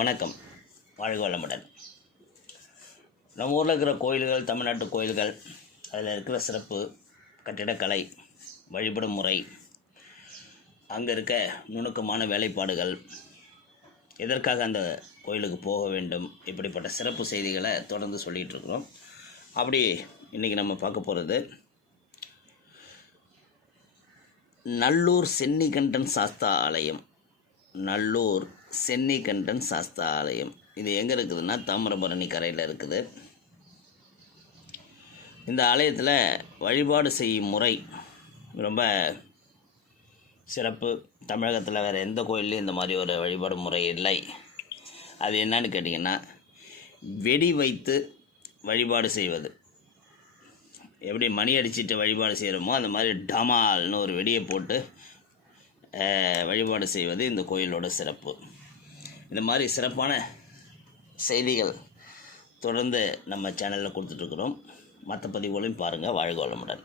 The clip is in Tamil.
வணக்கம். வாழ்க வளமுடன். நம்ம ஊரில் இருக்கிற கோயில்கள், தமிழ்நாட்டு கோயில்கள், அதில் இருக்கிற சிறப்பு, கட்டிடக்கலை, வழிபடும் முறை, அங்கே இருக்க நுணுக்கமான வேலைப்பாடுகள், எதற்காக அந்த கோயிலுக்கு போக வேண்டும், இப்படிப்பட்ட சிறப்பு செய்திகளை தொடர்ந்து சொல்லிகிட்டு இருக்கிறோம். அப்படி இன்றைக்கி நம்ம பார்க்க போகிறது நல்லூர் சென்னிகண்டன் சாஸ்தா ஆலயம். நல்லூர் சென்னிகண்டன் சாஸ்தா ஆலயம் இது எங்கே இருக்குதுன்னா தாமிரபரணி கரையில் இருக்குது. இந்த ஆலயத்தில் வழிபாடு செய்யும் முறை ரொம்ப சிறப்பு. தமிழகத்தில் வேறு எந்த கோயில்லையும் இந்த மாதிரி ஒரு வழிபாடு முறை இல்லை. அது என்னன்னு கேட்டிங்கன்னா, வெடி வைத்து வழிபாடு செய்வது. எப்படி மணி அடிச்சுட்டு வழிபாடு செய்கிறோமோ அந்த மாதிரி டமால்னு ஒரு வெடியை போட்டு வழிபாடு செய்வது இந்த கோயிலோட சிறப்பு. இந்த மாதிரி சிறப்பான செய்திகள் தொடர்ந்து நம்ம சேனலில் கொடுத்துட்ருக்குறோம். மற்ற பதிவுகளையும் பாருங்கள். வாழ்க வளமுடன்.